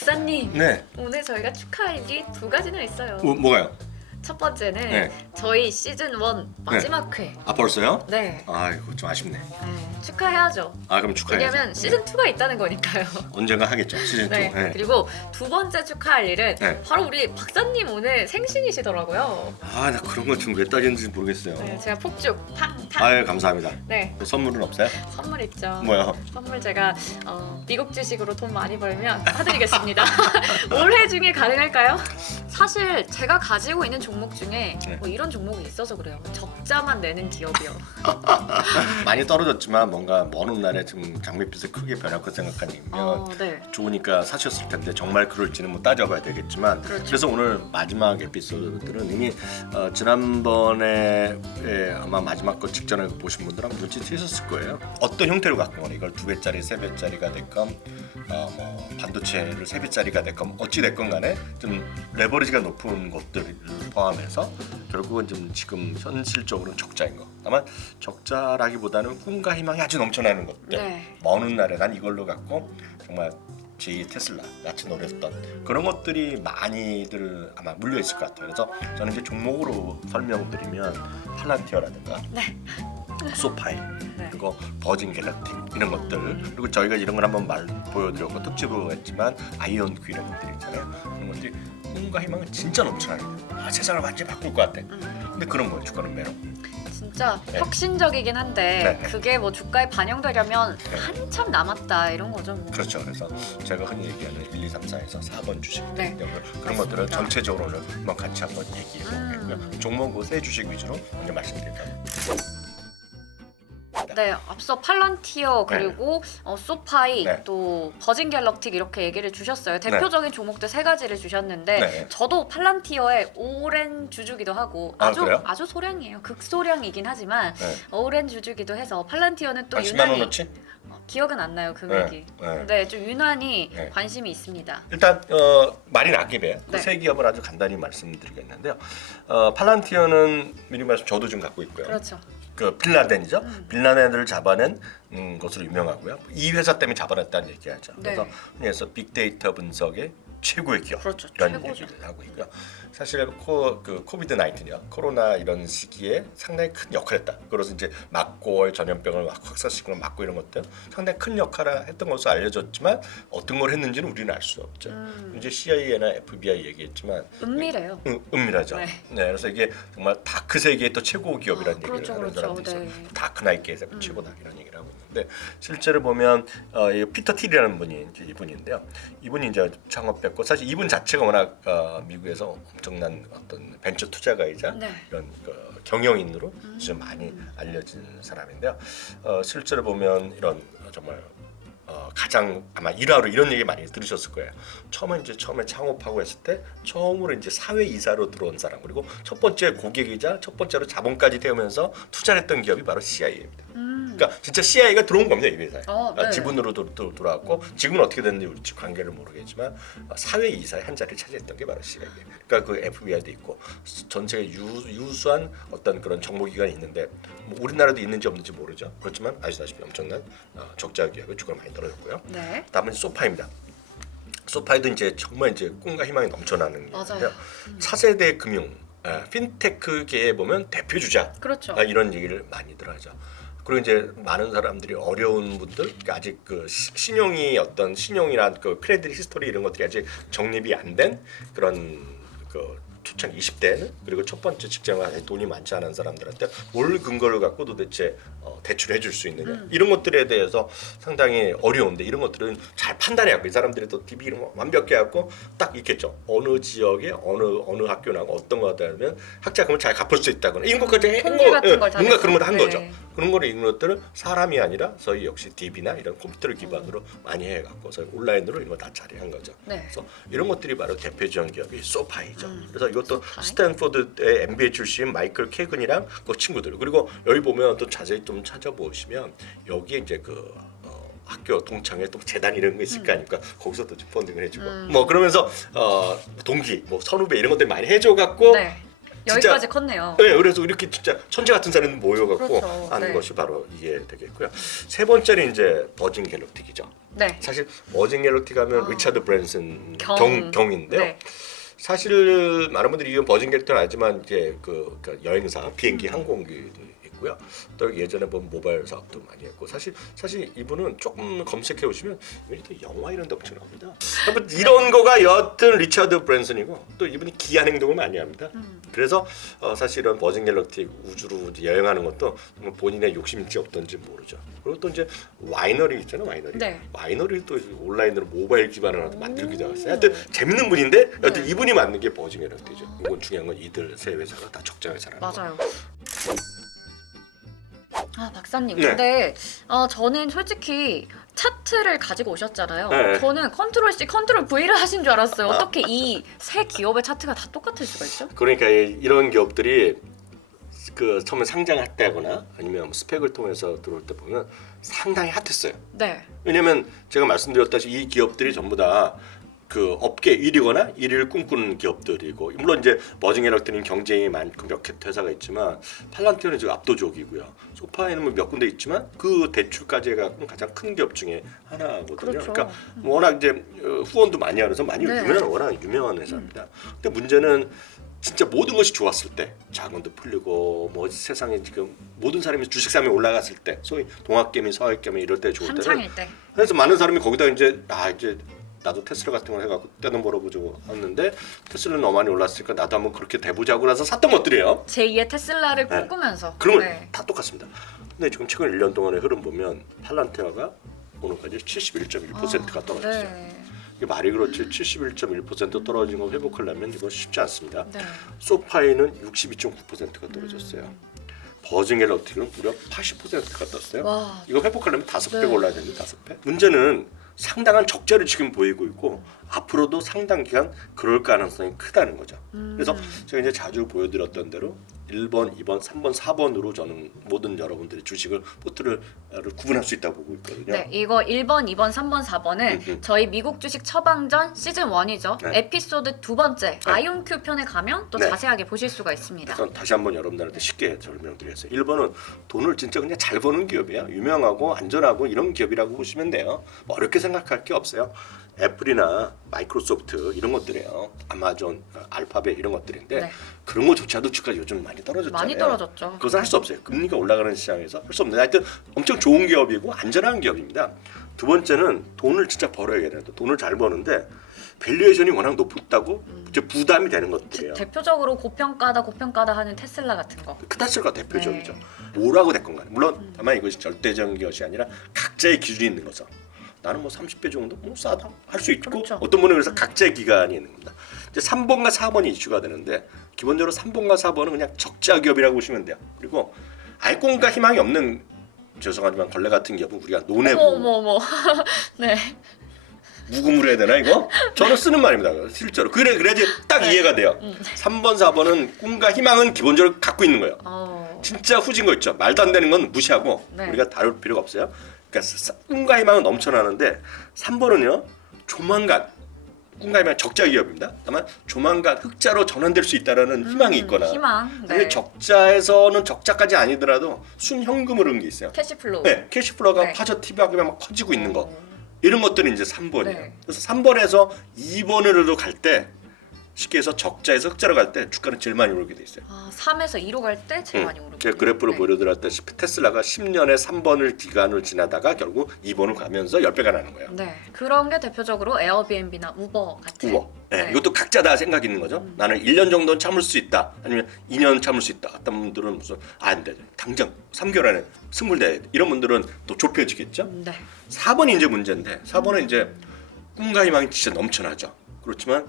박사님, 네. 오늘 저희가 축하할 일이 두 가지나 있어요. 뭐가요? 첫 번째는 네. 저희 시즌 1 마지막 회. 아 벌써요? 네. 아이고 좀 아쉽네. 축하해야죠. 아 그럼 축하해야죠. 왜냐면 시즌 2가 있다는 거니까요. 언젠가 하겠죠 시즌 2. 네. 네. 그리고 두 번째 축하할 일은 네. 바로 우리 박사님 오늘 생신이시더라고요. 아 나 그런 거 지금 왜 따지는지 모르겠어요. 네, 제가 폭죽 팡팡. 아유 감사합니다. 네, 또 선물은 없어요? 선물 있죠. 뭐요? 선물 제가 미국 주식으로 돈 많이 벌면 사드리겠습니다. 올해 중에 가능할까요? 사실 제가 가지고 있는 종목 중에 네. 뭐 이런 종목이 있어서 그래요. 적자만 내는 기업이요. 많이 떨어졌지만 뭔가 먼 훗날에 좀 장밋빛을 크게 변할 것 생각하면 네. 좋으니까 사셨을 텐데 정말 그럴지는 뭐 따져봐야 되겠지만 그렇죠. 그래서 오늘 마지막 에피소드들은 이미 지난번에 아마 마지막 거 직전에 보신 분들은 눈치채셨을 거예요. 어떤 형태로 갖고 오나 이걸 2배짜리, 3배짜리가 됐건 뭐 반도체를 3배짜리가 됐건 어찌 됐건 간에 좀 레버리지가 높은 것들을 포함해서 결국은 좀 지금 현실적으로는 적자인 거. 다만 적자라기보다는 꿈과 희망이 아주 넘쳐나는 것들. 네. 먼 훗날에 난 이걸로 갖고 정말 제2 테슬라 같이 노렸던 그런 것들이 많이들 아마 물려 있을 것 같아요. 그래서 저는 이제 종목으로 설명드리면 팔란티어라든가 네. 소파이 네. 그리고 버진 갤럭틱 이런 것들 그리고 저희가 이런 걸 한번 보여드렸고 특집으로 했지만 아이온 q 이런 것들 있잖아요. 그런 것들이 꿈과 희망은 진짜 넘쳐나게 돼요. 아 세상을 완전히 바꿀 것 같아. 근데 그런 거예요. 주가는 매력. 진짜 네. 혁신적이긴 한데 네. 그게 뭐 주가에 반영되려면 네. 한참 남았다 이런 거죠. 뭐. 그렇죠. 그래서 제가 흔히 얘기하는 1, 2, 3, 4에서 4번 주식 네. 그런 것들을 전체적으로 오늘 한번 같이 한번 얘기해 보겠고요. 종목 세 주식 위주로 먼저 말씀드릴까요? 네, 앞서 팔란티어 그리고 소파이 네. 또 버진 갤럭틱 이렇게 얘기를 주셨어요. 대표적인 종목들 세 가지를 주셨는데 네. 저도 팔란티어의 오랜 주주기도 하고 아, 그래요? 아주 소량이에요. 극소량이긴 하지만 네. 오랜 주주기도 해서 팔란티어는 또 10만 유난히 원어치? 기억은 안 나요 금액이. 네, 네. 근데 좀 유난히 네. 관심이 있습니다. 일단 말이 낫게 네. 세 기업을 아주 간단히 말씀드리겠는데요. 팔란티어는 미리 말씀 저도 좀 갖고 있고요. 그렇죠. 그 빌라덴이죠. 빌라덴을 잡아낸 것으로 유명하고요. 이 회사 때문에 잡아냈다는 얘기하죠. 네. 그래서 그래서 빅데이터 분석의 최고의 기업 그렇죠. 이런 최고죠. 얘기를 하고 있고요. 사실 코비드 19이요, 코로나 이런 시기에 상당히 큰 역할을 했다. 그래서 이제 막고 전염병을 확산시키고 막고 이런 것들 상당히 큰 역할을 했던 것으로 알려졌지만 어떤 걸 했는지는 우리는 알 수 없죠. 이제 CIA나 FBI 얘기했지만 은밀해요. 은밀하죠. 네. 네, 그래서 이게 정말 다크 세계의 또 최고 기업이라는 얘기를 그렇죠, 하는 그렇죠. 사람들이 있어요. 네. 다크 나이트에서 최고다 이런 얘기를 하고 있는데 실제로 보면 이 피터 틸이라는 분이 이제 이분인데요. 이분이 이제 창업했고 사실 이분 자체가 워낙 미국에서 엄청난 어떤 벤처 투자가이자 네. 이런 경영인으로 좀 많이 알려진 사람인데요. 실제로 보면 이런 정말 가장 아마 일화로 이런 얘기 많이 들으셨을 거예요. 처음에 창업하고 했을 때 처음으로 이제 사회 이사로 들어온 사람 그리고 첫 번째 고객이자 첫 번째로 자본까지 태우면서 투자를 했던 기업이 바로 CIA입니다. 그러니까 진짜 CIA가 들어온 겁니다 이 회사에. 네. 지분으로 돌아왔고 지금은 어떻게 됐는지 우리 관계를 모르겠지만 사회 이사의 한 자리를 차지했던 게 바로 CIA. 그러니까 그 FBI도 있고 전 세계 유수한 어떤 그런 정보기관이 있는데 뭐 우리나라도 있는지 없는지 모르죠. 그렇지만 아시다시피 엄청난 적자 기업의 주가가 많이 떨어졌고요. 네. 다음은 소파입니다. 소파이도 이제 정말 이제 꿈과 희망이 넘쳐나는 맞아요. 건데요. 차세대 금융, 핀테크계에 보면 대표 주자. 그렇죠. 이런 얘기를 많이들 하죠. 그리고 이제 많은 사람들이 어려운 분들, 그러니까 아직 그 신용이나 그 크레딧 히스토리 이런 것들이 아직 정립이 안 된 그런 그 초창 20대는 그리고 첫 번째 직장을 아직 돈이 많지 않은 사람들한테 뭘 근거를 갖고 도대체 대출해 줄 수 있느냐 이런 것들에 대해서 상당히 어려운데 이런 것들은 잘 판단해갖고 이 사람들이 또 DB 이런 거 완벽해갖고 딱 있겠죠. 어느 지역에 어느 학교나 어떤 거 하면 학자금을 잘 갚을 수 있다거나 이런 것까지 통계 같은 걸 다 뭔가 그런 걸 한 네. 거죠. 그런 거를 이런 것들은 사람이 아니라 저희 역시 DB나 이런 컴퓨터를 기반으로 많이 해갖고 저희 온라인으로 이런 거 다 처리한 거죠. 네. 그래서 이런 것들이 바로 대표적인 기업이 소파이죠. 그래서 이것도 소파이. 스탠포드의 MBA 출신 마이클 케근이랑 그 친구들 그리고 여기 보면 또 자세히 좀 찾아보시면 여기에 이제 그 학교 동창회 또 재단 이런 거 있을 거 아닙니까? 거기서 또 펀딩을 해주고 뭐 그러면서 동기 뭐 선후배 이런 것들 많이 해줘 갖고 네. 여기까지 컸네요. 네, 그래서 이렇게 진짜 천재 같은 사람이 모여갖고 그렇죠. 하는 네. 것이 바로 이게 되겠고요. 세 번째는 이제 버진 갤럭틱이죠. 네. 사실 버진 갤럭틱 하면 리차드 브랜슨 경인데요. 네. 사실 많은 분들이 이건 버진 갤럭틱은 알지만 이제 그러니까 여행사, 비행기, 항공기도 있고요. 또 예전에 보면 모바일 사업도 많이 했고 사실 이분은 조금 검색해 보시면 또 영화 이런 데 엄청 나옵니다. 이런 거가 여튼 리차드 브랜슨이고 또 이분이 기이한 행동을 많이 합니다. 그래서 사실은 버진 갤럭틱 우주로 이제 여행하는 것도 본인의 욕심인지 없던지 모르죠. 그리고 또 이제 와이너리 있잖아요, 와이너리. 네. 와이너리를 또 온라인으로 모바일 기반을 하나 만들기도 했어요. 하여튼 재밌는 분인데 여튼 이분이 만든 게 버진 갤럭틱이죠. 이건 중요한 건 이들 세 회사가 다 적자 회사라는 거. 맞아요. 아 박사님, 네. 근데 저는 솔직히 차트를 가지고 오셨잖아요. 네. 저는 컨트롤 C, 컨트롤 V를 하신 줄 알았어요. 어떻게 이 세 기업의 차트가 다 똑같을 수가 있죠? 그러니까 이런 기업들이 그 처음에 상장할 때거나 아니면 스펙을 통해서 들어올 때 보면 상당히 핫했어요. 네. 왜냐면 제가 말씀드렸다시피 이 기업들이 전부 다 그 업계 1위거나 1위를 꿈꾸는 기업들이고 물론 이제 버진 갤럭틱은 경쟁이 많고 몇 개 회사가 있지만 팔란티어는 지금 압도적이고요. 소파에는 뭐 몇 군데 있지만 그 대출까지 해갖고 가장 큰 기업 중에 하나거든요. 그렇죠. 그러니까 워낙 이제 후원도 많이 하면서 많이 네. 워낙 유명한 회사입니다. 근데 문제는 진짜 모든 것이 좋았을 때 자금도 풀리고 뭐 세상에 지금 모든 사람이 주식시장에 올라갔을 때 소위 동학개미 서학개미 이럴 때 좋을 때는 한창일 때. 그래서 많은 사람이 거기다 이제 이제 나도 테슬라 같은 걸 해갖고 떼돈 벌어보자고 하는데 테슬라는 너무 많이 올랐으니까 나도 한번 그렇게 돼보자고 해서 샀던 것들이에요. 제2의 테슬라를 네. 꿈꾸면서. 그런 걸 네. 다 똑같습니다. 근데 지금 최근 1년 동안의 흐름 보면 팔란티아가 오늘까지 71.1%가 떨어졌어요. 네. 이게 말이 그렇지 71.1% 떨어진 거 회복하려면 이건 쉽지 않습니다. 네. 소파이는 62.9%가 떨어졌어요. 버진 갤럭틱은 무려 80%가 떴어요. 와. 이거 회복하려면 5배가 네. 올라야 되는데 5배. 문제는 상당한 적자를 지금 보이고 있고 앞으로도 상당 기간 그럴 가능성이 크다는 거죠. 그래서 제가 이제 자주 보여드렸던 대로 1번, 2번, 3번, 4번으로 저는 모든 여러분들의 주식을 포트를 구분할 수 있다고 보고 있거든요. 네, 이거 1번, 2번, 3번, 4번은 저희 미국 주식 처방전 시즌 1이죠. 네. 에피소드 두 번째 아이온큐 편에 가면 또 네. 자세하게 보실 수가 있습니다. 그래서 다시 한번 여러분들한테 쉽게 설명드리겠어요. 1번은 돈을 진짜 그냥 잘 버는 기업이에요. 유명하고 안전하고 이런 기업이라고 보시면 돼요. 뭐 어렵게 생각할 게 없어요. 애플이나 마이크로소프트 이런 것들이에요. 아마존, 알파벳 이런 것들인데 네. 그런 거조차도 주가 요즘 많이 떨어졌잖아요. 많이 떨어졌죠. 그것은 할 수 없어요. 금리가 올라가는 시장에서 할 수 없는데 하여튼 엄청 좋은 기업이고 안전한 기업입니다. 두 번째는 돈을 진짜 벌어야 돼요. 돈을 잘 버는데 밸류에이션이 워낙 높다고 이제 부담이 되는 것들이에요. 대표적으로 고평가다 하는 테슬라 같은 거. 테슬라가 대표적이죠. 네. 뭐라고 됐건 간에 물론 다만 이것이 절대적인 것이 아니라 각자의 기준이 있는 거죠. 나는 뭐 30배 정도 뭐 싸다 할 수 있고 그렇죠. 어떤 분은 그래서 각자의 기간이 있는 겁니다. 이제 3번과 4번이 이슈가 되는데 기본적으로 3번과 4번은 그냥 적자 기업이라고 보시면 돼요. 그리고 알 꿈과 희망이 없는 죄송하지만 걸레 같은 기업은 우리가 논해보 어머. 네. 묵음으로 해야 되나 이거? 저는 쓰는 말입니다. 실제로 그래야지 딱 이해가 돼요. 3번 4번은 꿈과 희망은 기본적으로 갖고 있는 거예요. 진짜 후진 거 있죠. 말도 안 되는 건 무시하고 네. 우리가 다룰 필요가 없어요. 그러니까 꿈과 희망은 넘쳐나는데 3번은요. 조만간 꿈과 희망 적자 기업입니다. 다만 조만간 흑자로 전환될 수 있다라는 희망이 있거나 희망. 근데 네. 적자에서는 적자까지 아니더라도 순현금을 얻는 게 있어요. 캐시플로우. 네, 캐시플로우가 네. 파저티브하게 막 커지고 있는 거 이런 것들이 이제 3번이에요. 네. 그래서 3번에서 2번으로 갈 때 쉽게 해서 적자에서 흑자로 갈 때 주가는 제일 많이 오르게 돼 있어요. 3에서 2로 갈 때 제일 많이 오르고. 제가 그래프로 보여드렸다시피 테슬라가 10년에 3번을 기간을 지나다가 결국 2번을 가면서 10배가 나는 거예요. 네. 그런 게 대표적으로 에어비앤비나 우버 같은. 우버. 네, 네. 이것도 각자 다 생각이 있는 거죠. 나는 1년 정도는 참을 수 있다. 아니면 2년 참을 수 있다. 어떤 분들은 무슨 안 돼. 당장 3개월 안에 승불돼. 이런 분들은 또 좁혀지겠죠. 네. 4번이 이제 문제인데 4번은 이제 꿈과 희망이 진짜 넘쳐나죠. 그렇지만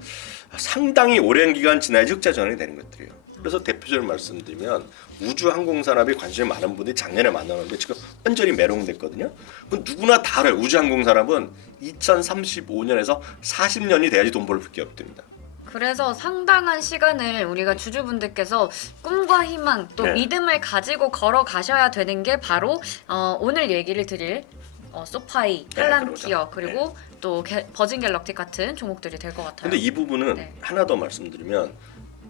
상당히 오랜 기간 지나야지 흑자 전환이 되는 것들이에요. 그래서 대표적으로 말씀드리면 우주항공산업에 관심이 많은 분들이 작년에 만나는데 지금 완전히 메롱됐거든요. 그건 누구나 다 알아요. 우주항공산업은 2035년에서 40년이 돼야지 돈 벌 기업들입니다. 그래서 상당한 시간을 우리가 주주분들께서 꿈과 희망 또 네. 믿음을 가지고 걸어가셔야 되는 게 바로 오늘 얘기를 드릴 소파이, 네, 팔란티어 그러죠. 그리고 또 버진 갤럭틱 같은 종목들이 될 것 같아요. 근데 이 부분은 네. 하나 더 말씀드리면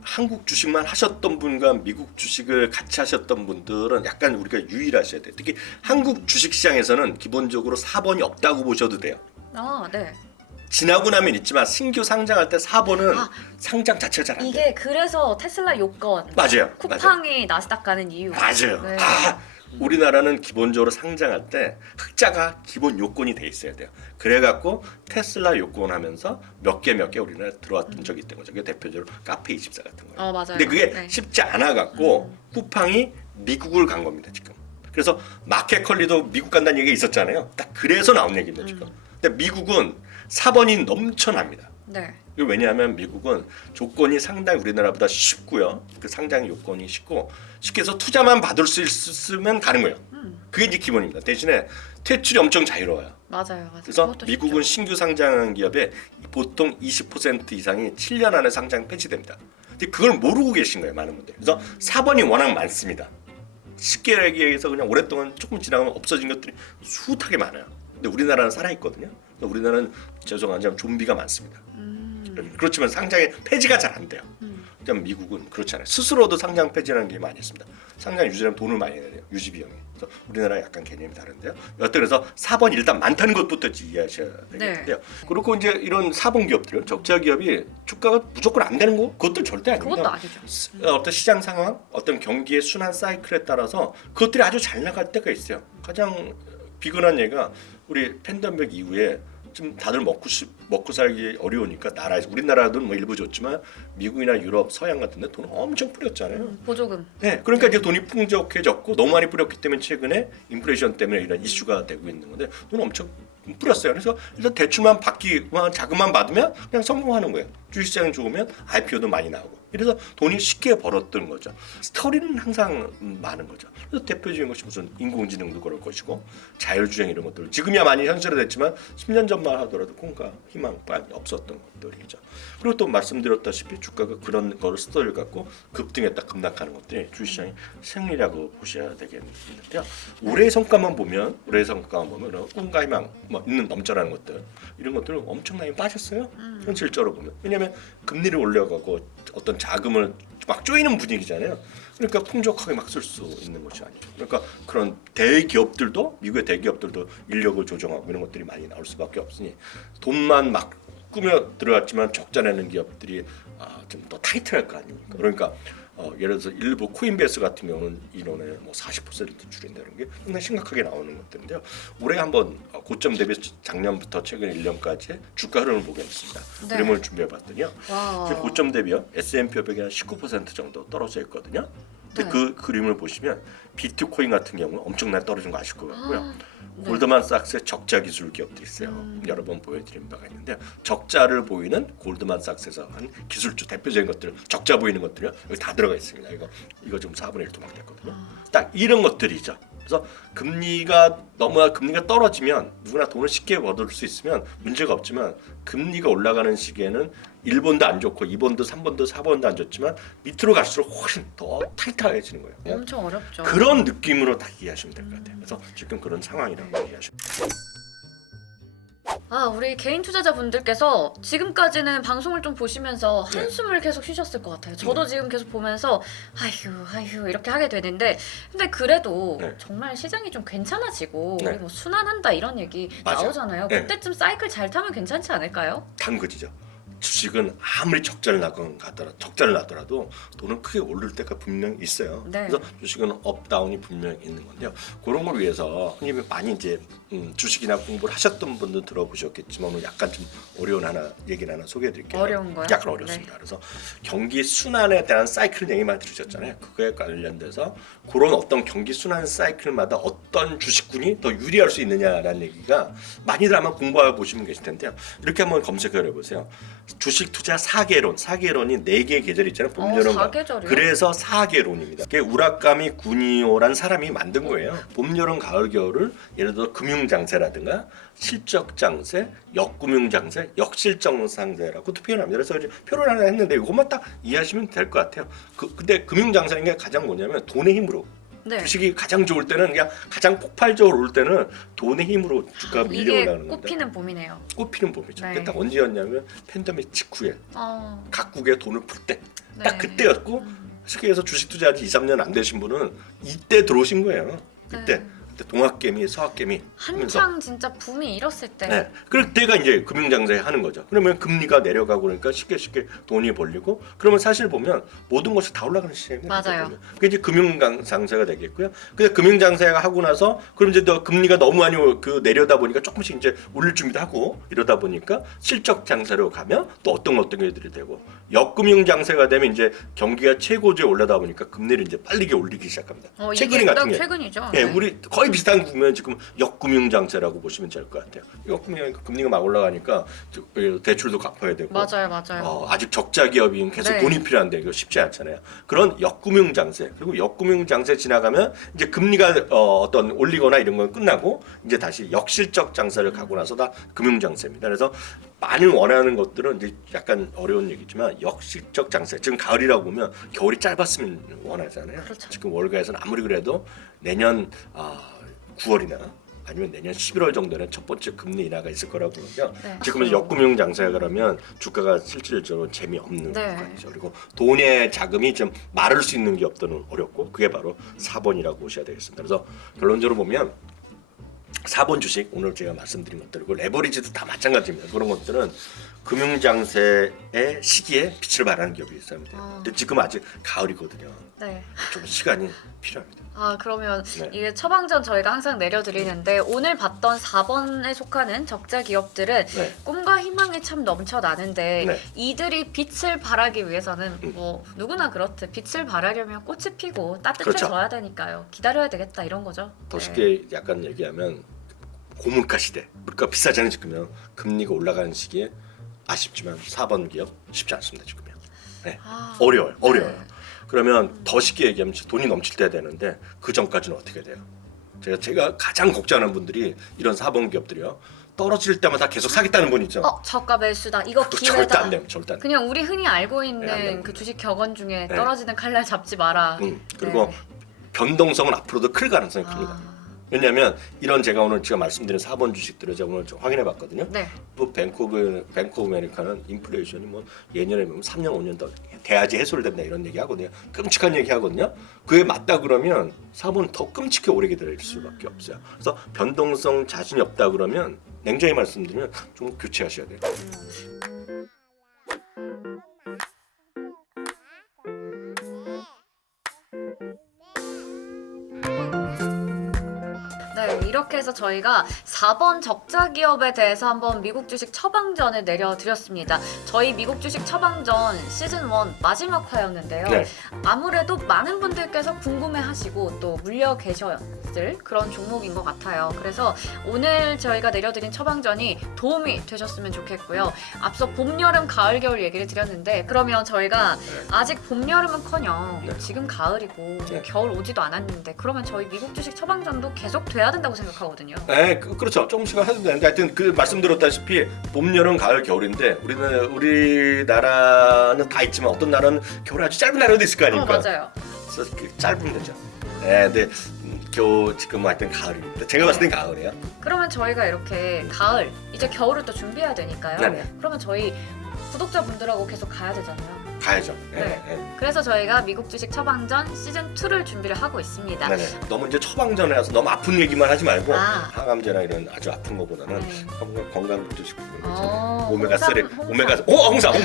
한국 주식만 하셨던 분과 미국 주식을 같이 하셨던 분들은 약간 우리가 유의하셔야 돼요. 특히 한국 주식 시장에서는 기본적으로 4번이 없다고 보셔도 돼요. 아, 네. 지나고 나면 있지만 신규 상장할 때 4번은 아, 상장 자체가 잘 안 돼요. 이게 그래서 테슬라 요건 맞아요. 쿠팡이 나스닥 가는 이유. 맞아요. 네. 우리나라는 기본적으로 상장할 때 흑자가 기본 요건이 돼 있어야 돼요. 그래갖고 테슬라 요건 하면서 몇 개 우리나라에 들어왔던 적이 있던 거죠. 그게 대표적으로 카페24 같은 거예요. 맞아요. 근데 그게 네. 쉽지 않아갖고 쿠팡이 미국을 간 겁니다 지금. 그래서 마켓컬리도 미국 간다는 얘기가 있었잖아요. 딱 그래서 나온 얘기입니다 지금. 근데 미국은 4번이 넘쳐납니다. 네. 왜냐하면 미국은 조건이 상당히 우리나라보다 쉽고요. 그 상장 요건이 쉽게 해서 투자만 받을 수 있으면 가는 거예요. 그게 이제 기본입니다. 대신에 퇴출이 엄청 자유로워요. 맞아요. 그래서 그것도 미국은 쉽죠. 신규 상장한 기업에 보통 20% 이상이 7년 안에 상장 폐지됩니다. 근데 그걸 모르고 계신 거예요, 많은 분들. 그래서 4번이 워낙 많습니다. 쉽게 얘기해서 그냥 오랫동안 조금 지나가면 없어진 것들이 숱하게 많아요. 근데 우리나라는 살아있거든요. 우리나라는 죄송하지만 좀비가 많습니다. 그렇지만 상장의 폐지가 잘 안 돼요. 그럼 미국은 그렇지 않아요. 스스로도 상장 폐지라는 게 많이 있습니다. 상장 유지하면 돈을 많이 내야 돼요. 유지 비용이. 그래서 우리나라 약간 개념이 다른데요. 여튼 그래서 4번이 일단 많다는 것부터 이해하셔야 되겠는데요. 네. 그렇고 이제 이런 4번 기업들은 적자 기업이 주가가 무조건 안 되는 거 그것도 절대 아닙니다. 그것도 아니죠. 어떤 시장 상황, 어떤 경기의 순환 사이클에 따라서 그것들이 아주 잘 나갈 때가 있어요. 가장 비근한 예가 우리 팬데믹 이후에 좀 다들 먹고 살기 어려우니까 나라에서 우리나라도 뭐 일부 줬지만 미국이나 유럽, 서양 같은데 돈 엄청 뿌렸잖아요. 보조금. 네, 그러니까 이제 돈이 풍족해졌고 너무 많이 뿌렸기 때문에 최근에 인플레이션 때문에 이런 이슈가 되고 있는 건데 돈 엄청 뿌렸어요. 그래서 일단 대출만 받기만 자금만 받으면 그냥 성공하는 거예요. 주식시장이 좋으면 IPO도 많이 나오고. 이래서 돈이 쉽게 벌었던 거죠. 스토리는 항상 많은 거죠. 그래서 대표적인 것이 무슨 인공지능도 그럴 것이고 자율주행 이런 것들 지금이야 많이 현실화됐지만 10년 전만 하더라도 꿈과 희망 많이 없었던 것들이죠. 그리고 또 말씀드렸다시피 주가가 그런 거를 스토리를 갖고 급등했다 급락하는 것들이 주식시장의 생리라고 보셔야 되겠는데요. 올해의 성과만 보면 이런 꿈과 희망 뭐 있는 넘쳐나는 것들 이런 것들은 엄청나게 빠졌어요. 현실적으로 보면 왜냐하면 금리를 올려가고 어떤 자금을 막 쪼이는 분위기잖아요. 그러니까 풍족하게 막 쓸 수 있는 것이 아니죠. 그러니까 그런 대기업들도 미국의 대기업들도 인력을 조정하고 이런 것들이 많이 나올 수밖에 없으니 돈만 막 꾸며 들어갔지만 적자 내는 기업들이 좀 더 타이트할 거 아닙니까? 그러니까 예를 들어서 일부 코인베이스 같은 경우는 인원의 뭐 40% 줄인다는 게 상당히 심각하게 나오는 것들인데요. 올해 한번 고점 대비 작년부터 최근 1년까지 주가 흐름을 보겠습니다. 네. 그림을 준비해봤더니요. 와. 지금 고점 대비요 S&P 500이 한 19% 정도 떨어져 있거든요. 근데 네. 그 그림을 보시면 비트코인 같은 경우는 엄청나게 떨어진 거 아실 것 같고요. 네. 골드만삭스의 적자 기술 기업도 있어요. 여러 번 보여드린 바가 있는데 적자를 보이는 골드만삭스에서 한 기술주 대표적인 것들 적자 보이는 것들이요 여기 다 들어가 있습니다. 이거 지금 4분의 1 토막됐거든요. 딱 이런 것들이죠. 그래서 금리가 떨어지면 누구나 돈을 쉽게 얻을 수 있으면 문제가 없지만 금리가 올라가는 시기에는 1번도 안 좋고 2번도 3번도 4번도 안 좋지만 밑으로 갈수록 훨씬 더 타이트해지는 거예요. 엄청 어렵죠. 그런 느낌으로 딱 이해하시면 될 것 같아요. 그래서 지금 그런 상황이라고 이해하시면 돼요. 우리 개인 투자자분들께서 지금까지는 방송을 좀 보시면서 네. 한숨을 계속 쉬셨을 것 같아요. 저도 지금 계속 보면서 아휴 이렇게 하게 되는데 근데 그래도 네. 정말 시장이 좀 괜찮아지고 네. 우리 뭐 순환한다 이런 얘기 맞아요. 나오잖아요. 네. 그때쯤 사이클 잘 타면 괜찮지 않을까요? 당그지죠. 주식은 아무리 적자를 나더라도 돈은 크게 오를 때가 분명 있어요. 네. 그래서 주식은 업다운이 분명 있는 건데요. 그런 걸 위해서 흔히 많이 이제 주식이나 공부를 하셨던 분들 들어보셨겠지만 오늘 약간 좀 어려운 얘기를 하나 소개해드릴게요. 어려운 거요? 약간 어렵습니다. 그래서 경기 순환에 대한 사이클 얘기만 들으셨잖아요. 그거에 관련돼서 그런 어떤 경기 순환 사이클마다 어떤 주식군이 더 유리할 수 있느냐라는 얘기가 많이들 아마 공부해 보시면 계실 텐데요. 이렇게 한번 검색해 보세요. 주식 투자 4개론이 4개의 계절이 있잖아요. 봄, 여름, 가을. 4계절이요? 그래서 4개론입니다. 그게 우라카미 구니오란 사람이 만든 거예요. 봄, 여름, 가을, 겨울을 예를 들어 금융장세라든가 실적장세, 역금융장세, 역실적장세라고도 표현합니다. 그래서 이제 표를 하나 했는데 이것만 딱 이해하시면 될 것 같아요. 근데 금융장세라는 게 가장 뭐냐면 돈의 힘으로 네. 주식이 가장 좋을 때는 그냥 가장 폭발적으로 올 때는 돈의 힘으로 주가가 밀려 이게 올라가는 건데 꽃피는 봄이네요. 꽃피는 봄이죠. 네. 그게 딱 언제였냐면 팬데믹 직후에 어, 각국에 돈을 풀 때 딱 그때였고 시계에서 주식 투자한 지 2, 3년 안 되신 분은 이때 들어오신 거예요. 그때. 네. 동학개미, 서학개미 한창 진짜 붐이 일었을 때. 네. 그럴 때가 이제 금융장사에 하는 거죠. 그러면 금리가 내려가고 그러니까 쉽게 돈이 벌리고 그러면 사실 보면 모든 것이 다 올라가는 시장입니다. 맞아요. 그게 이제 금융장사가 되겠고요. 근데 금융장사가 하고 나서 그럼 이제 더 금리가 너무 많이 내려다 보니까 조금씩 이제 올릴 준비도 하고 이러다 보니까 실적 장사로 가면 또 어떤 것들이 되고 역금융장사가 되면 이제 경기가 최고조에 올라다 보니까 금리를 이제 빠르게 올리기 시작합니다. 이게 딱 최근이죠. 네, 우리 거의 비슷한 구면 지금 역금융장세라고 보시면 될 것 같아요. 역금융 금리가 막 올라가니까 대출도 갚아야 되고 맞아요. 아직 적자 기업이 계속 돈이 필요한데 이거 쉽지 않잖아요. 그런 역금융장세 그리고 역금융장세 지나가면 이제 금리가 어떤 올리거나 이런 건 끝나고 이제 다시 역실적 장사를 가고 나서 다 금융장세입니다. 그래서 많은 원하는 것들은 이제 약간 어려운 얘기지만 역실적 장세 지금 가을이라고 보면 겨울이 짧았으면 원하잖아요. 그렇죠. 지금 월가에서는 아무리 그래도 내년 9월이나 아니면 내년 11월 정도는 첫 번째 금리 인하가 있을 거라고 그러죠. 지금은 역금융 장사가 그러면 주가가 실질적으로 재미없는 거죠. 그리고 돈의 자금이 좀 마를 수 있는 기업들은 어렵고 그게 바로 4번이라고 보셔야 되겠습니다. 그래서 결론적으로 보면 4번 주식 오늘 제가 말씀드린 것들이고 레버리지도 다 마찬가지입니다. 그런 것들은 금융장세의 시기에 빛을 발하는 기업이 있어야 합니다. 근데 지금 아직 가을이거든요. 네. 좀 시간이 필요합니다. 그러면 이게 처방전 저희가 항상 내려드리는데 오늘 봤던 4번에 속하는 적자 기업들은 꿈과 희망이 참 넘쳐나는데 이들이 빛을 발하기 위해서는 뭐 누구나 그렇듯 빛을 발하려면 꽃이 피고 따뜻해져야 되니까요. 기다려야 되겠다 이런 거죠. 더 쉽게 약간 얘기하면 고물가 시대, 물가 비싸잖아요 지금요. 금리가 올라가는 시기에 아쉽지만 4번 기업 쉽지 않습니다 지금요. 어려워요. 그러면 더 쉽게 얘기하면 돈이 넘칠 때 되는데 그 전까지는 어떻게 돼요? 제가 가장 걱정하는 분들이 이런 4번 기업들이요. 떨어질 때마다 계속 사겠다는 분 있죠. 저가 매수다. 이거 기회다. 절대 안 돼요. 절대 안 돼요. 그냥 우리 흔히 알고 있는 그 주식 격언 중에 떨어지는 칼날 잡지 마라. 그리고 변동성은 앞으로도 클 가능성이 큽니다. 왜냐하면 이런 제가 오늘 말씀드린 4번 주식들을 제가 오늘 좀 확인해 봤거든요. 뭐 뱅크 오브 아메리카는 인플레이션이 뭐 예년에 보면 3년 5년 더 돼야지 해소를 된다 이런 얘기 하거든요. 끔찍한 얘기 하거든요. 그게 맞다 그러면 4번은 더 끔찍하게 오래 기다릴 수밖에 없어요. 그래서 변동성 자신이 없다 그러면 냉정히 말씀드리면 좀 교체하셔야 돼요. 이렇게 해서 저희가 4번 적자 기업에 대해서 한번 미국 주식 처방전을 내려드렸습니다. 저희 미국 주식 처방전 시즌 1 마지막 화였는데요. 아무래도 많은 분들께서 궁금해하시고 또 물려 계셨을 그런 종목인 것 같아요. 그래서 오늘 저희가 내려드린 처방전이 도움이 되셨으면 좋겠고요. 앞서 봄, 여름, 가을, 겨울 얘기를 드렸는데 그러면 저희가 아직 봄, 여름은커녕 지금 가을이고 겨울 오지도 않았는데 그러면 저희 미국 주식 처방전도 계속 돼야 된다고 생각하거든요. 그렇죠. 조금씩 해도 되는데 하여튼 그 말씀드렸다시피 봄, 여름, 가을, 겨울인데 우리나라는 다 있지만 어떤 나라는 겨울이 아주 짧은 나라도 있을 거 아닙니까? 맞아요. 그래서 짧으면 되죠. 근데 지금 하여튼 가을입니다. 제가 봤을 땐 가을이에요. 그러면 저희가 이렇게 가을, 이제 겨울을 또 준비해야 되니까요. 그러면 저희 구독자분들하고 계속 가야 되잖아요. 가야죠. 그래서 저희가 미국 주식 처방전 시즌 2를 준비를 하고 있습니다. 너무 이제 처방전이라서 너무 아픈 얘기만 하지 말고 항암제나 이런 아주 아픈 거보다는 건강 주식 오메가 3, 오메가 홍삼.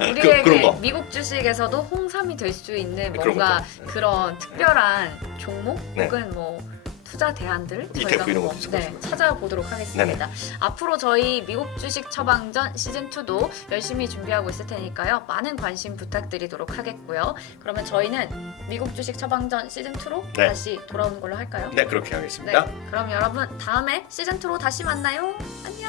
우리에게 그런 거. 미국 주식에서도 홍삼이 될 수 있는 뭔가 그런 특별한 종목 혹은 뭐 투자 대안들을 저희가 찾아보도록 하겠습니다. 앞으로 저희 미국 주식 처방전 시즌 2도 열심히 준비하고 있을 테니까요. 많은 관심 부탁드리도록 하겠고요. 그러면 저희는 미국 주식 처방전 시즌 2로 다시 돌아오는 걸로 할까요? 그렇게 하겠습니다. 그럼 여러분 다음에 시즌 2로 다시 만나요. 안녕.